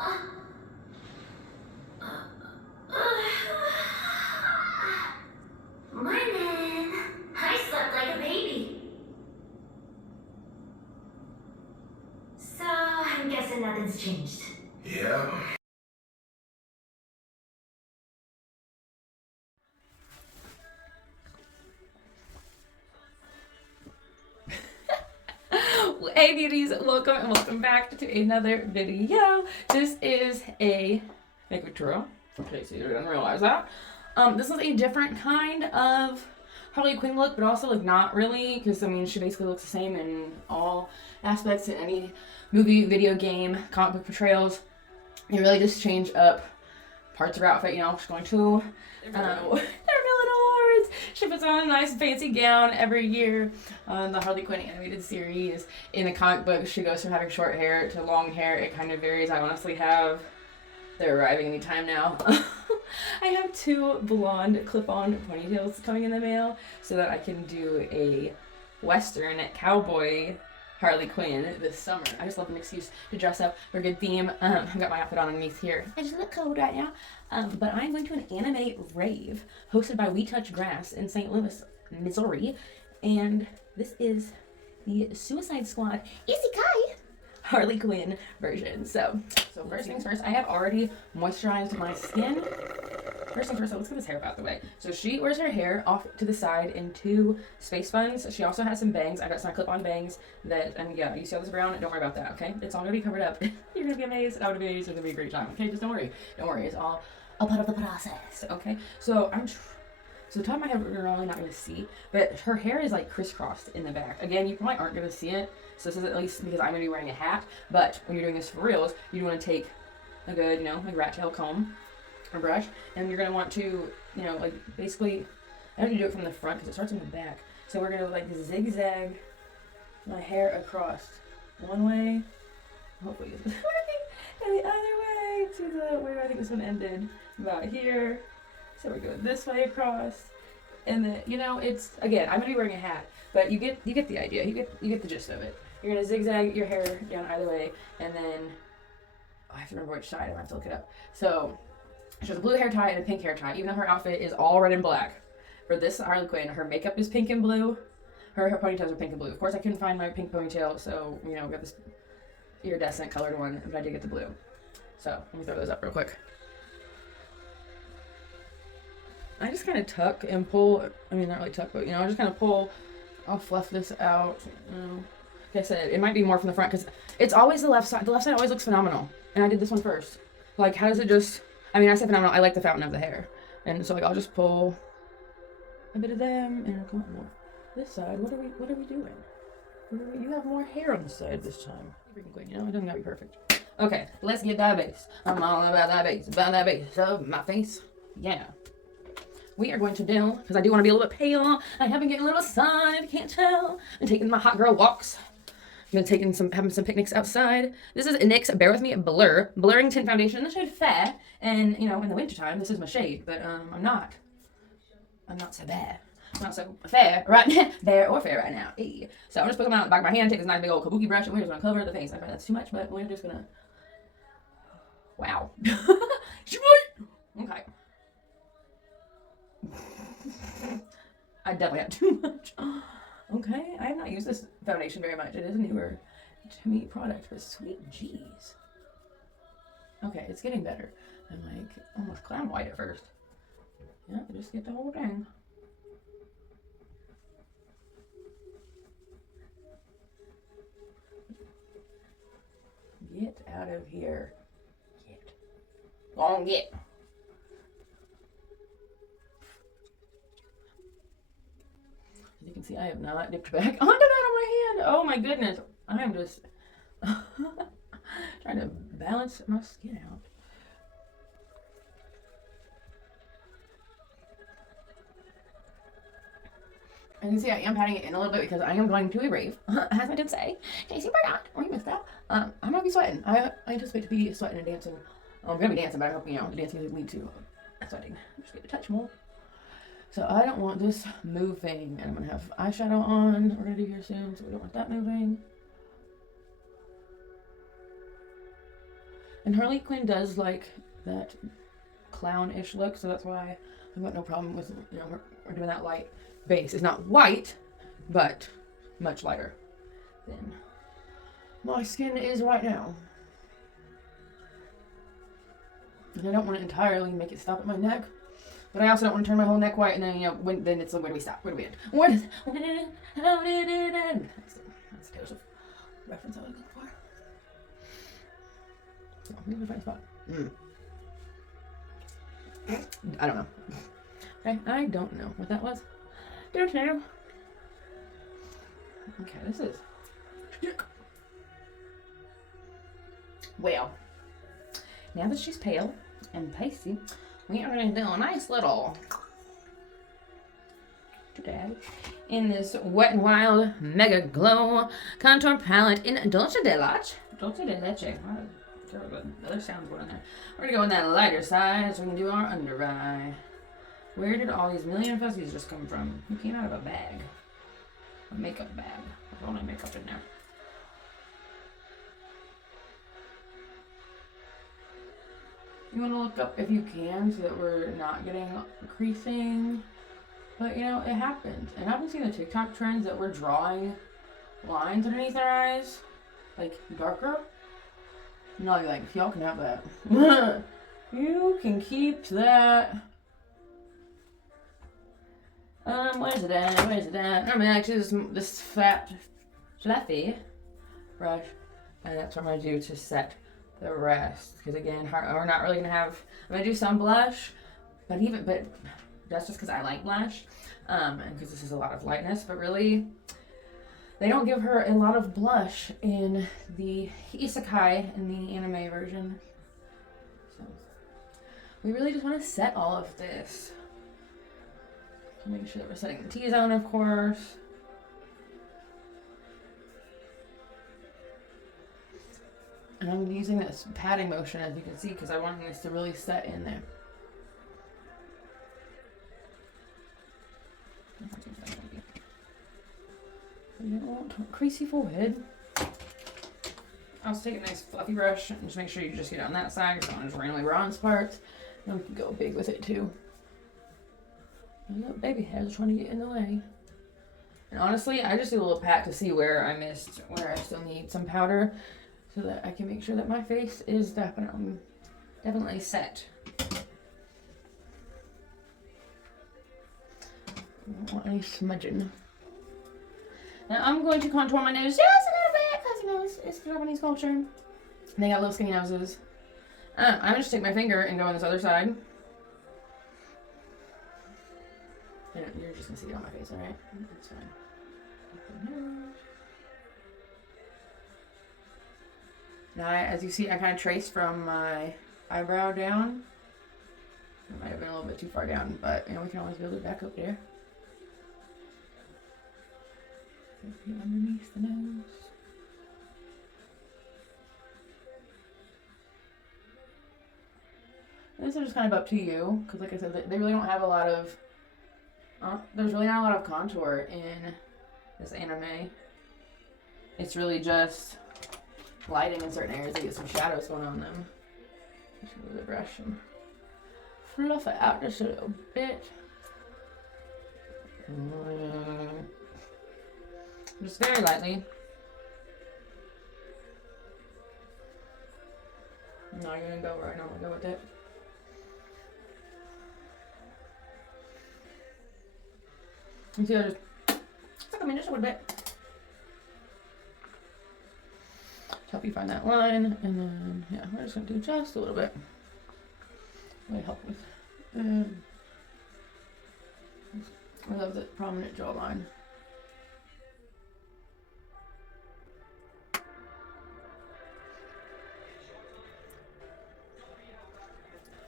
My man, I slept like a baby. So, I'm guessing nothing's changed. Yeah. Hey beauties, welcome back to another video. This is a makeup tutorial, in case you didn't realize that. This is a different kind of Harley Quinn look, but also like not really, because I mean she basically looks the same in all aspects in any movie, video game, comic book portrayals. You really just change up parts of her outfit, you know, she's going to their villain awards. She puts on a nice fancy gown every year on the Harley Quinn animated series. In the comic book, she goes from having short hair to long hair. It kind of varies. I honestly have, they're arriving anytime now. I have 2 blonde clip-on ponytails coming in the mail so that I can do a Western cowboy Harley Quinn this summer. I just love an excuse to dress up for a good theme. I've got my outfit on underneath here. I just look cold right now. But I'm going to an anime rave hosted by We Touch Grass in St. Louis, Missouri. And this is the Suicide Squad Isekai Harley Quinn version. So first things first, I have already moisturized my skin. First things first, so let's get this hair out the way. So she wears her hair off to the side in 2 space buns. She also has some bangs. I got some clip-on bangs that, and yeah, you see all this brown? Don't worry about that, okay? It's all gonna be covered up. You're gonna be amazed. I'm gonna be amazed. It's gonna be a great time, okay? Just don't worry. Don't worry. It's all a part of the process, okay? So so the top of my head you're really not gonna see, but her hair is like crisscrossed in the back. Again, you probably aren't gonna see it. So this is at least because I'm gonna be wearing a hat. But when you're doing this for reals, you want to take a good, you know, like rat tail comb or brush, and you're gonna want to, you know, like basically, I don't need to do it from the front because it starts in the back. So we're gonna like zigzag my hair across one way, hopefully it's working, and the other way to the where I think this one ended, about here. So we're going this way across, and then, you know, it's, again, I'm gonna be wearing a hat, but you get the idea. You get the gist of it. You're gonna zigzag your hair down either way, and then I have to remember which side. I have to look it up. So she has a blue hair tie and a pink hair tie, even though her outfit is all red and black. For this Harley Quinn, her makeup is pink and blue. Her ponytails are pink and blue. Of course, I couldn't find my pink ponytail, so, you know, we got this iridescent colored one, but I did get the blue. So let me throw those up real quick. I just kind of tuck and pull. I mean, not really tuck, but, you know, I just kind of pull. I'll fluff this out. You know. Like I said, it might be more from the front because it's always the left side. The left side always looks phenomenal. And I did this one first. Like, how does it just... I mean, I say phenomenal. I like the fountain of the hair. And so, like, I'll just pull a bit of them and come on more. This side, what are we doing? You have more hair on this side this time. Freaking Quinn, you know, it doesn't gotta be perfect. Okay, let's get that base. I'm all about that base of my face. Yeah. We are going to do, because I do want to be a little bit pale. I haven't getting a little sun, if you can't tell. I'm taking my hot girl walks. I'm having some picnics outside. This is NYX Bare With Me Blurring Tint Foundation in the shade Fair. And, you know, in the wintertime, this is my shade, but I'm not so bad. I'm not so fair right now. Bare or fair right now. Hey. So I'm just putting them out in the back of my hand, take this nice big old kabuki brush, and we're just going to cover the face. I find that's too much, but we're just going to... Wow. Okay. I definitely have too much. Okay, I have not used this foundation very much. It is a newer to me product, but sweet jeez. Okay, it's getting better. I'm like almost clown white at first. Yeah, just get the whole thing. Get out of here. Get. Go on, get. As you can see, I have not dipped back onto that on my hand. Oh my goodness. I am just trying to balance my skin out. As you can see, I am patting it in a little bit because I am going to a rave, as I did say. In case you forgot or you missed that. I'm going to be sweating. I anticipate to be sweating and dancing. I'm going to be dancing, but I hope, you know, the dancing doesn't lead to sweating. I'm just going to touch more. So I don't want this moving. And I'm going to have eyeshadow on. We're going to do here soon, so we don't want that moving. And Harley Quinn does like that clown-ish look, so that's why I've got no problem with, you know, we're doing that light base. It's not white, but much lighter than my skin is right now. And I don't want to entirely make it stop at my neck, but I also don't want to turn my whole neck white, and then, you know, then it's like, where do we stop? Where do we end? How did it end? That's a Taylor reference I was looking for. So, I'm going to find a spot. I don't know. I don't know what that was. Don't know. Okay, this is... Well, now that she's pale and pasty, we are going to do a nice little today in this Wet n Wild Mega Glow Contour Palette in Dulce de Leche. Dulce de Leche. The other sounds going on there. We're going to go in that lighter side so we can do our under eye. Where did all these million fuzzies just come from? Who came out of a bag? A makeup bag. There's only makeup in there. You want to look up if you can so that we're not getting creasing. But, you know, it happens. And I've been seeing the TikTok trends that we're drawing lines underneath our eyes, like darker. And I'll be like, y'all can have that. You can keep that. Where's it at? Where's it at? I'm gonna actually this fat, fluffy brush, and that's what I'm gonna do to set the rest. Because again, we're not really gonna have. I'm gonna do some blush, but that's just because I like blush, and because this is a lot of lightness. But really, they don't give her a lot of blush in the Isekai in the anime version. So we really just want to set all of this. So make sure that we're setting the T-zone, of course. And I'm using this patting motion, as you can see, because I want this to really set in there. You don't want creasy forehead. I'll just take a nice fluffy brush and just make sure you just get on that side. You don't want to just randomly bronze parts. And we can go big with it too. And look, baby hairs are trying to get in the way. And honestly, I just do a little pat to see where I missed, where I still need some powder, so that I can make sure that my face is definitely set. I don't want any smudging. Now I'm going to contour my nose just a little bit, because you know it's Japanese culture. And they got little skinny noses. I'm gonna just take my finger and go on this other side. You're just gonna see it on my face, alright? That's fine. Now, as you see, I kind of traced from my eyebrow down. It might have been a little bit too far down, but you know, we can always build it back up there. Underneath the nose. This is just kind of up to you, because like I said, they really don't have a lot of, there's really not a lot of contour in this anime. It's really just lighting in certain areas to get some shadows going on them. Just move the brush and fluff it out just a little bit. Just very lightly. I'm not gonna go where I normally go with it. You see, I just suck them in just a little bit. Help you find that line, and then yeah, we're just gonna do just a little bit. Really help with. I love the prominent jawline.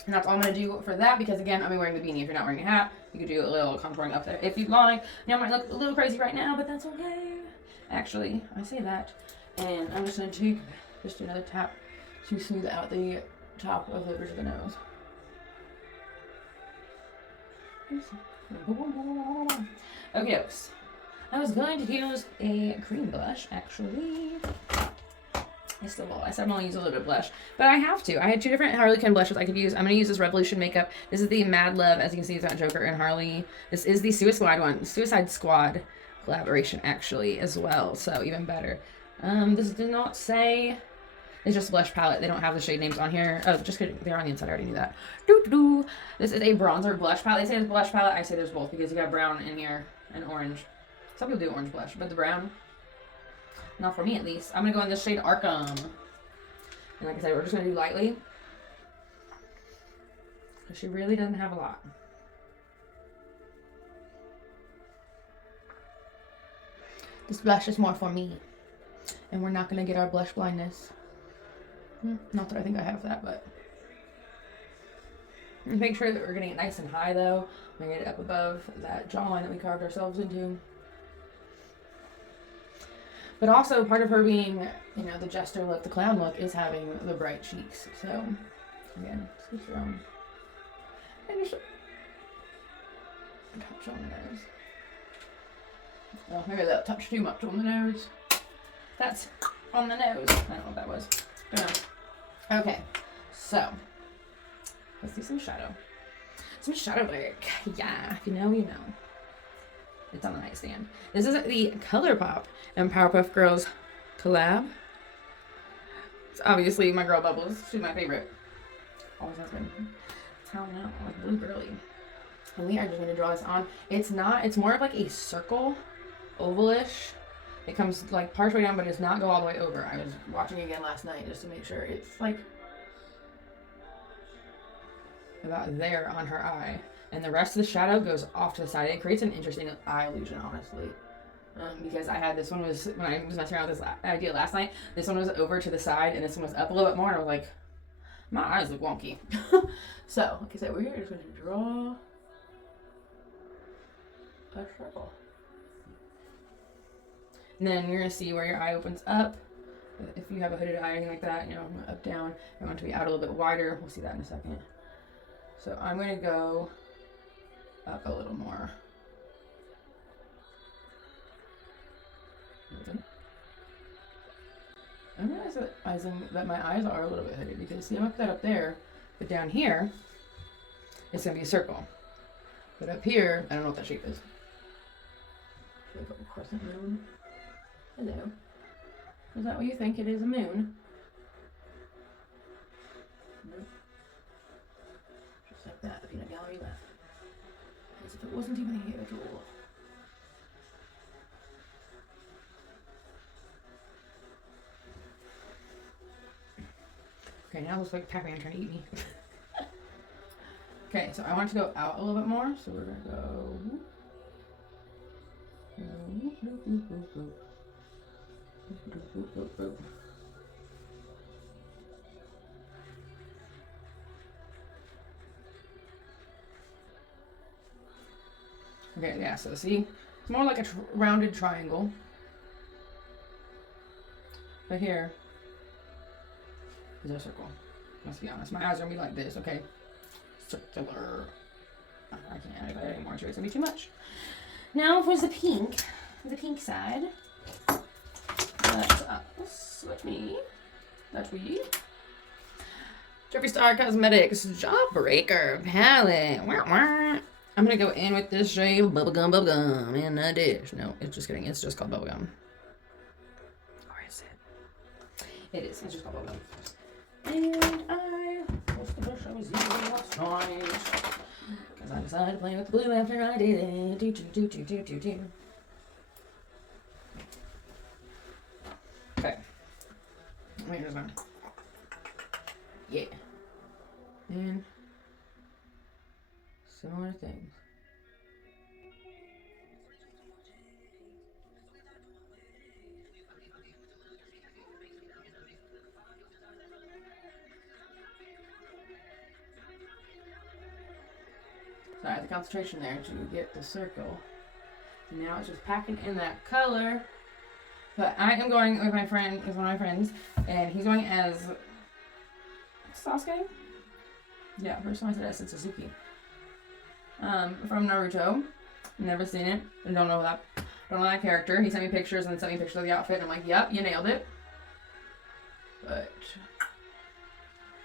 And that's all I'm going to do for that, because again, I'm wearing the beanie. If you're not wearing a hat, you could do a little contouring up there if you'd like. Now, it might look a little crazy right now, but that's okay. Actually, I say that. And I'm just going to take just another tap to smooth out the top of the bridge of the nose. Okay, I was going to use a cream blush, actually. I still only use a little bit of blush, but I have to. I had 2 different Harley Quinn blushes I could use. I'm gonna use this Revolution makeup. This is the Mad Love, as you can see, it's got Joker and Harley. This is the Suicide Squad collaboration actually as well, so even better. This does not say. It's just a blush palette. They don't have the shade names on here. Oh, just kidding. They're on the inside. I already knew that. Doo-doo-doo. This is a bronzer blush palette. They say it's blush palette. I say there's both because you got brown in here and orange. Some people do orange blush, but the brown, not for me at least. I'm going to go in this shade Arkham. And like I said, we're just going to do lightly. Because she really doesn't have a lot. This blush is more for me. And we're not going to get our blush blindness. Not that I think I have that, but make sure that we're getting it nice and high though. We're gonna get it up above that jawline that we carved ourselves into. But also part of her being, you know, the jester look, the clown look, is having the bright cheeks. So again, just your own. And just touch on the nose. Oh, maybe that touched too much on the nose. That's on the nose. I don't know what that was. Okay, so let's do some shadow. Some shadow work. Yeah, if you know, you know. It's on the nightstand. This is the ColourPop and Powerpuff Girls collab. It's obviously my girl Bubbles. She's my favorite. Always has been. That's how I know. I like blue girly. And we are just going to draw this on. It's more of like a circle, ovalish. It comes like partially down, but it does not go all the way over. I was watching it again last night just to make sure. It's like about there on her eye. And the rest of the shadow goes off to the side. It creates an interesting eye illusion, honestly. Because I had this one was, when I was messing around with this idea last night, this one was over to the side and this one was up a little bit more. And I was like, my eyes look wonky. So, like I said, we're here just going to draw a circle. And then you're going to see where your eye opens up. If you have a hooded eye or anything like that, you know, up, down. I want it to be out a little bit wider. We'll see that in a second. So I'm going to go up a little more. I'm realizing that my eyes are a little bit hooded because see, I'm up that up there, but down here, it's going to be a circle. But up here, I don't know what that shape is. Like a crescent moon. Hello. Is that what you think it is, a moon? Nope. Just like that, the peanut gallery left. As if it wasn't even here at all. Okay, now it looks like Pac-Man trying to eat me. Okay, so I want to go out a little bit more, so we're gonna go. Okay, yeah, so see, it's more like a rounded triangle. But here is a circle. Let's be honest, my eyes are gonna be like this, okay? Circular. I can't add any more to it, it's gonna be too much. Now for the pink side. That's us. Let me. That we. Jeffree Star Cosmetics Jawbreaker Palette. Wah, wah. I'm gonna go in with this shade bubblegum in a dish. No, it's just kidding. It's just called bubblegum. Or is it? It is. It's just called bubblegum. And what's the brush I was using last night? Because I decided to play with the blue after I did it. Do. Okay. Here's one. Yeah. And similar things. So I had the concentration there to get the circle. Now it's just packing in that color. But I am going with my friend, with one of my friends, and he's going as Sasuke? Yeah, first time I said that since Suzuki. From Naruto. Never seen it. I don't know that character. He sent me pictures and sent me pictures of the outfit, and I'm like, yep, you nailed it. but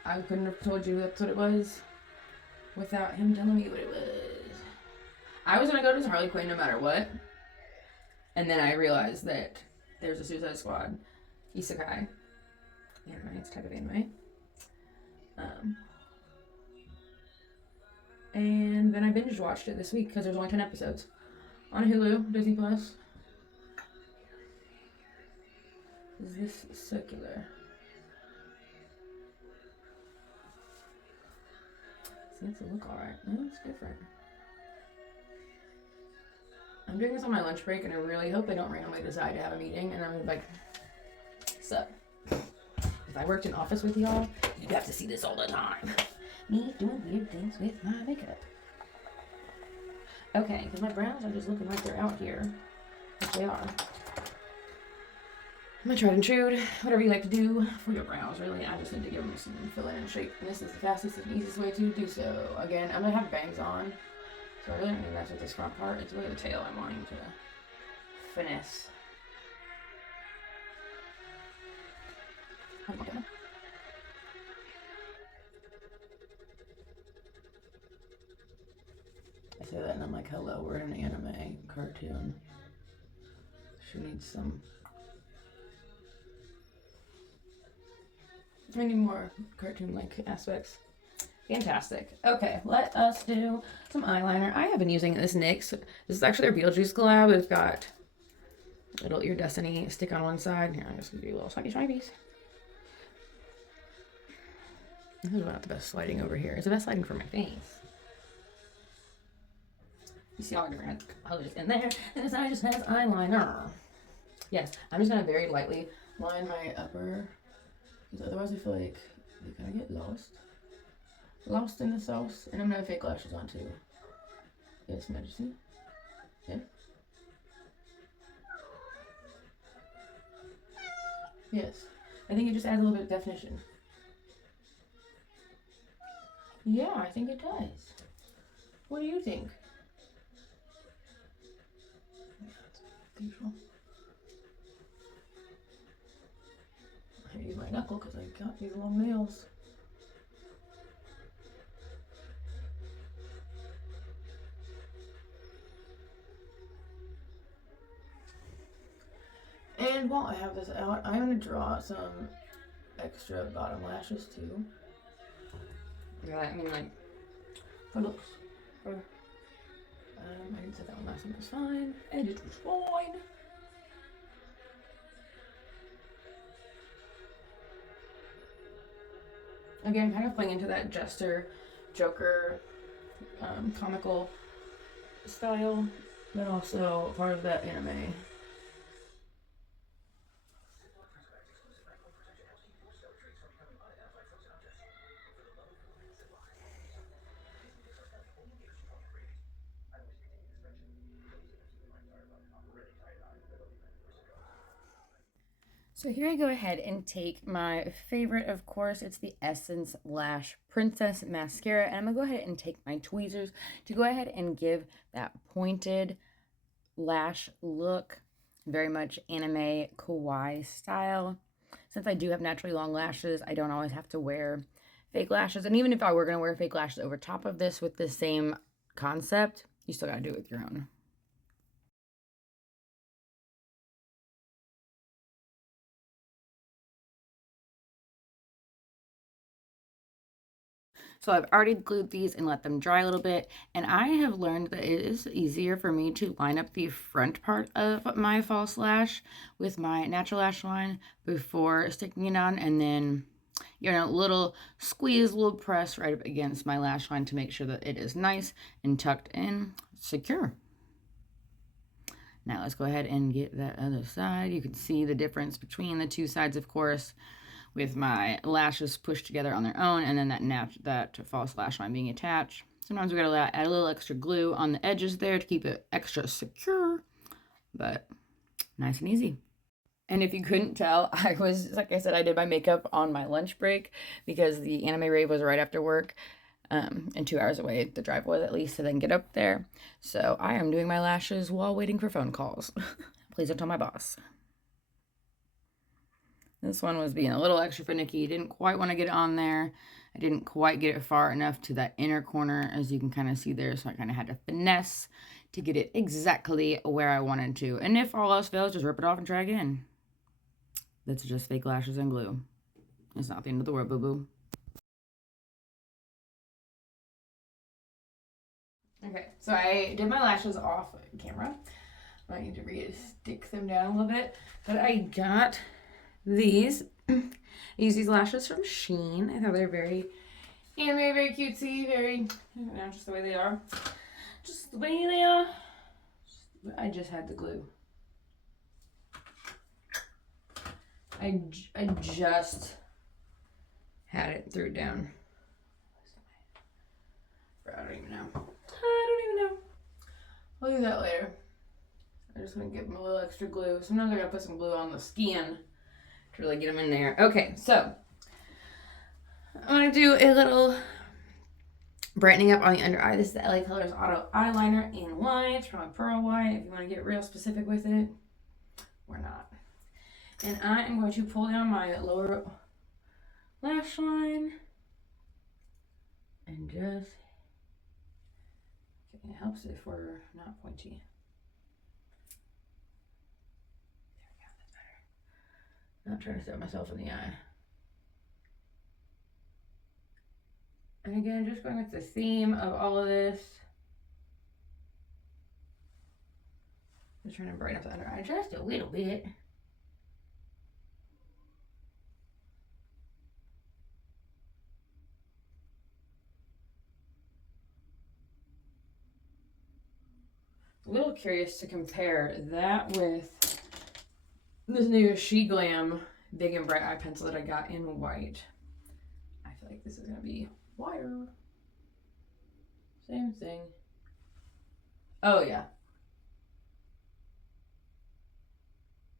I couldn't have told you that's what it was without him telling me what it was. I was gonna go to Harley Quinn no matter what, and then I realized that there's a Suicide Squad Isekai anime. It's a type of anime. And then I binge watched it this week because there's only 10 episodes on Hulu, Disney Plus. Is this circular? Seems to look alright. No, it's different. I'm doing this on my lunch break, and I really hope they don't randomly decide to have a meeting, and I'm like, sup? If I worked in office with y'all, you'd have to see this all the time. Me doing weird things with my makeup. Okay, because my brows are just looking like they're out here, which they are. I'm gonna try to intrude, whatever you like to do for your brows, really. I just need to give them some fill in and shape, and this is the fastest and easiest way to do so. Again, I'm gonna have bangs on, so I really don't need to mess with this front part. It's really the tail I'm wanting to finesse. Okay. I say that and I'm like, hello, we're in an anime cartoon. She needs some. I need more cartoon-like aspects. Fantastic. Okay, let us do some eyeliner. I have been using this NYX. This is actually their Beetlejuice collab. It's got a little iridescent stick on one side. Here, I'm just gonna do a little swipey swipies. This is not the best lighting over here. It's the best lighting for my face. You see all the different colors in there. And this eye just has eyeliner. Yes, I'm just gonna very lightly line my upper, because otherwise I feel like they kind of get lost in the sauce. And I'm gonna have fake lashes on too. Yes, Majesty. Yeah. Yes, I think it just adds a little bit of definition. Yeah, I think it does. What do you think? I use my knuckle because I got these long nails. And while I have this out, I'm going to draw some extra bottom lashes too. Yeah, I mean, like, for looks. For, I didn't say that one last time, it was fine. And it was fine. Again, kind of playing into that Jester, Joker, comical style, but also part of that anime. So here I go ahead and take my favorite, of course, it's the Essence Lash Princess Mascara. And I'm going to go ahead and take my tweezers to go ahead and give that pointed lash look. Very much anime kawaii style. Since I do have naturally long lashes, I don't always have to wear fake lashes. And even if I were going to wear fake lashes over top of this with the same concept, you still got to do it with your own. So I've already glued these and let them dry a little bit. And I have learned that it is easier for me to line up the front part of my false lash with my natural lash line before sticking it on. And then, you know, a little squeeze, little press right up against my lash line to make sure that it is nice and tucked in, secure. Now let's go ahead and get that other side. You can see the difference between the two sides, of course, with my lashes pushed together on their own and then that false lash line being attached. Sometimes we gotta add a little extra glue on the edges there to keep it extra secure, but nice and easy. And if you couldn't tell, I was, like I said, I did my makeup on my lunch break because the anime rave was right after work, and 2 hours away the drive was at least to then get up there. So I am doing my lashes while waiting for phone calls. Please don't tell my boss. This one was being a little extra finicky. Didn't quite want to get it on there. I didn't quite get it far enough to that inner corner, as you can kind of see there. So I kind of had to finesse to get it exactly where I wanted to. And if all else fails, just rip it off and try again. That's just fake lashes and glue. It's not the end of the world, boo-boo. Okay, so I did my lashes off camera. I need to re-stick them down a little bit. But I got these. I use these lashes from Shein. I thought they're very handmade, very cutesy, very, you know, just the way they are. Just the way they are. I just had the glue. I just had it threw down. I don't even know. I'll do that later. I'm just gonna give them a little extra glue. Sometimes I gotta put some glue on the skin to really get them in there. Okay, so I'm gonna do a little brightening up on the under eye. This is the LA Colors Auto Eyeliner in white. It's from a pearl white. If you want to get real specific with it, or not. And I am going to pull down my lower lash line and just, it helps if we're not pointy. There we go, that's better. Not trying to stab myself in the eye. And again, just going with the theme of all of this. Just trying to brighten up the under eye just a little bit. A little curious to compare that with this new She Glam Big and Bright Eye Pencil that I got in white. I feel like this is gonna be whiter. Same thing. Oh yeah.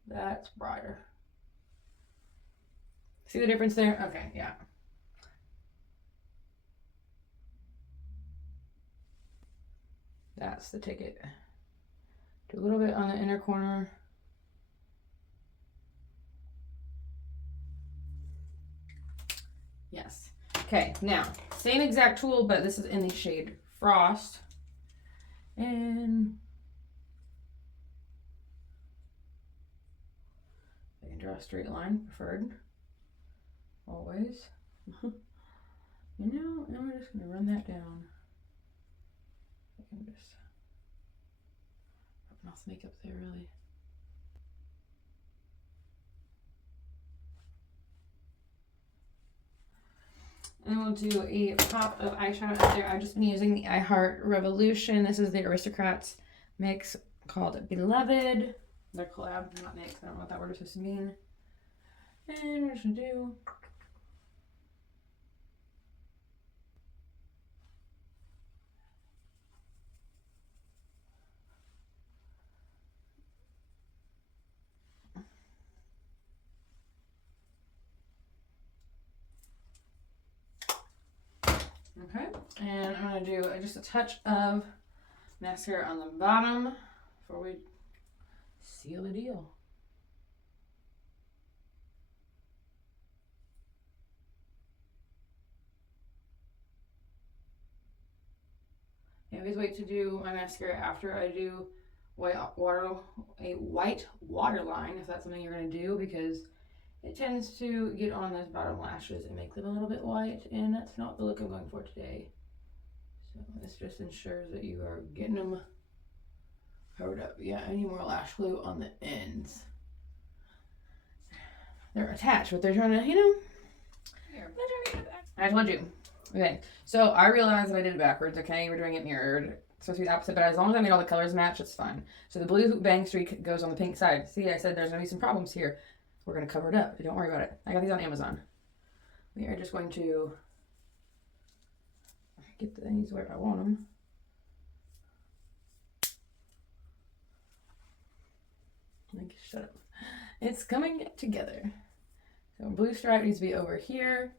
That's brighter. See the difference there? Okay, yeah. That's the ticket. Do a little bit on the inner corner. Yes. Okay, now, same exact tool, but this is in the shade Frost. And I can draw a straight line, preferred. Always. You know, and we're just going to run that down. I can just rub off makeup there, really. And we'll do a pop of eyeshadow up there. I've just been using the I Heart Revolution. This is the Aristocrats mix called Beloved. Their collab, not mix. I don't know what that word is supposed to mean. And we're just going to do... Okay, and I'm going to do just a touch of mascara on the bottom before we seal the deal. I always wait to do my mascara after I do a white waterline, if that's something you're going to do, because it tends to get on those bottom lashes and make them a little bit white, and that's not the look I'm going for today. So this just ensures that you are getting them covered up. Yeah, I need more lash glue on the ends. They're attached, but they're trying to, you know, I told you. Okay, so I realized that I did it backwards, okay? We're doing it mirrored. It's supposed to be the opposite, but as long as I made all the colors match, it's fine. So the blue bang streak goes on the pink side. See, I said there's going to be some problems here. We're going to cover it up. Don't worry about it. I got these on Amazon. We are just going to get these where I want them. Like, shut up. It's coming together. So blue stripe needs to be over here.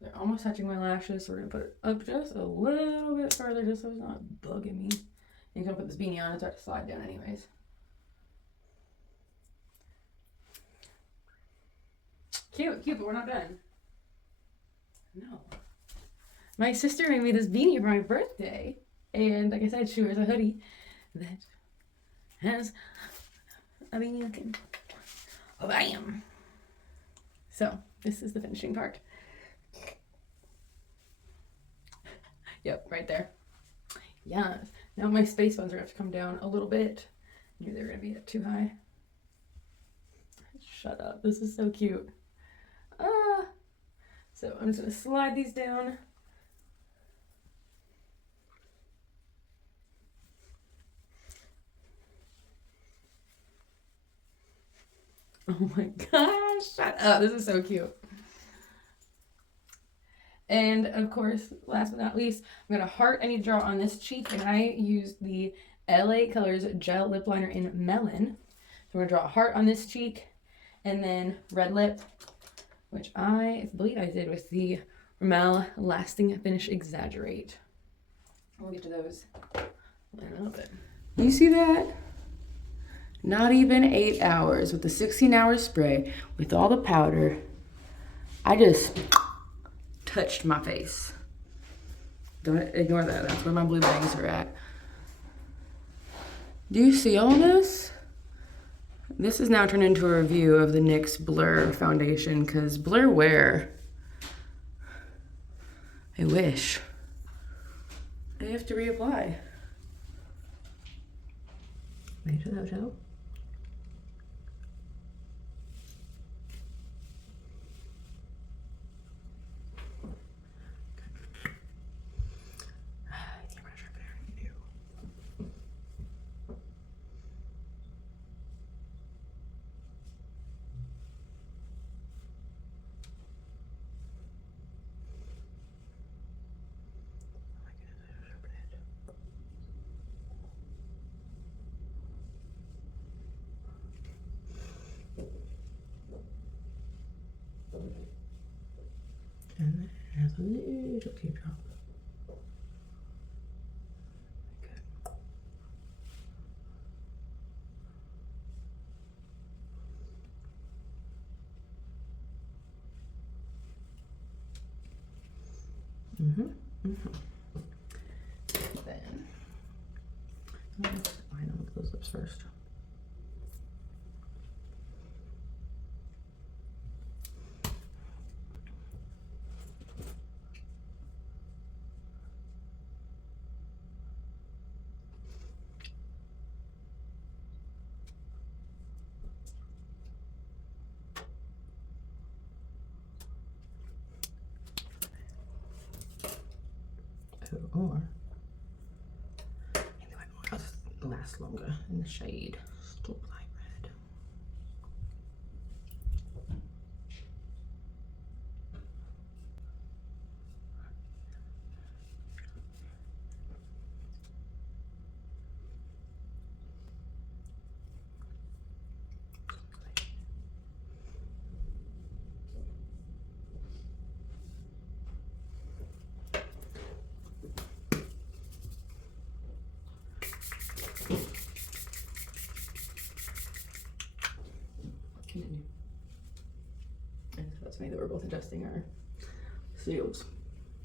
They're almost touching my lashes, so we're going to put it up just a little bit further just so it's not bugging me. You're going to put this beanie on and start to slide down anyways. Cute, but we're not done. No. My sister made me this beanie for my birthday. And like I said, she wears a hoodie that has a beanie looking. Oh, bam! So, this is the finishing part. Yep, right there. Yes. Now my space buns are going to have to come down a little bit. I knew they were going to be too high. Shut up. This is so cute. So I'm just going to slide these down. Oh my gosh, shut up. This is so cute. And of course, last but not least, I'm going to heart I need to draw on this cheek, and I used the LA Colors Gel Lip Liner in Melon. So I'm going to draw a heart on this cheek, and then red lip, which I believe I did with the Rimmel Lasting Finish Exaggerate. We'll get to those in a little bit. You see that? Not even 8 hours with the 16-hour spray, with all the powder. I just touched my face. Don't ignore that. That's where my blue bangs are at. Do you see all this? This is now turned into a review of the NYX Blur foundation, because Blur Wear, I wish. I have to reapply. Wait, hello. And then it has a little teardrop. Then let's line them with those lips first. Or maybe like more else last longer in the shade Stop Light Red. Continue. And so that's funny that we're both adjusting our seals.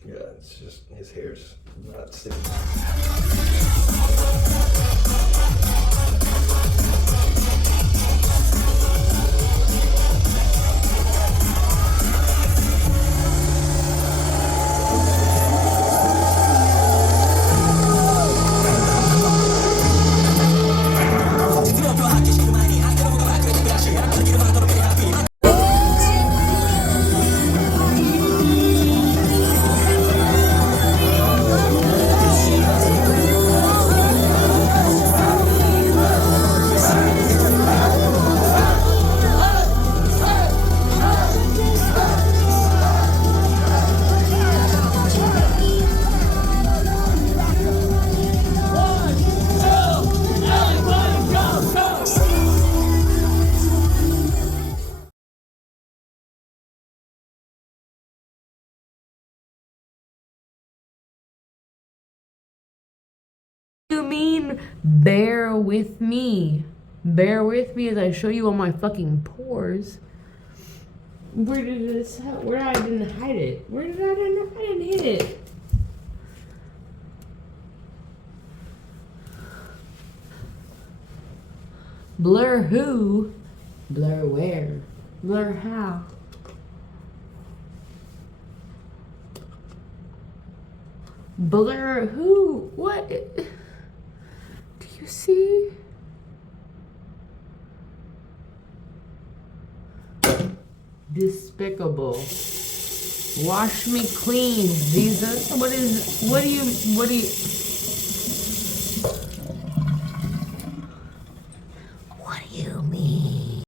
Yeah, it's just his hair's not sticking. You mean bear with me? Bear with me as I show you all my fucking pores. Where did this? Where I didn't hide it? Where did I didn't hit it? Blur who? Blur where? Blur how? Blur who? What? Do you see? Despicable. Wash me clean, Jesus. What do you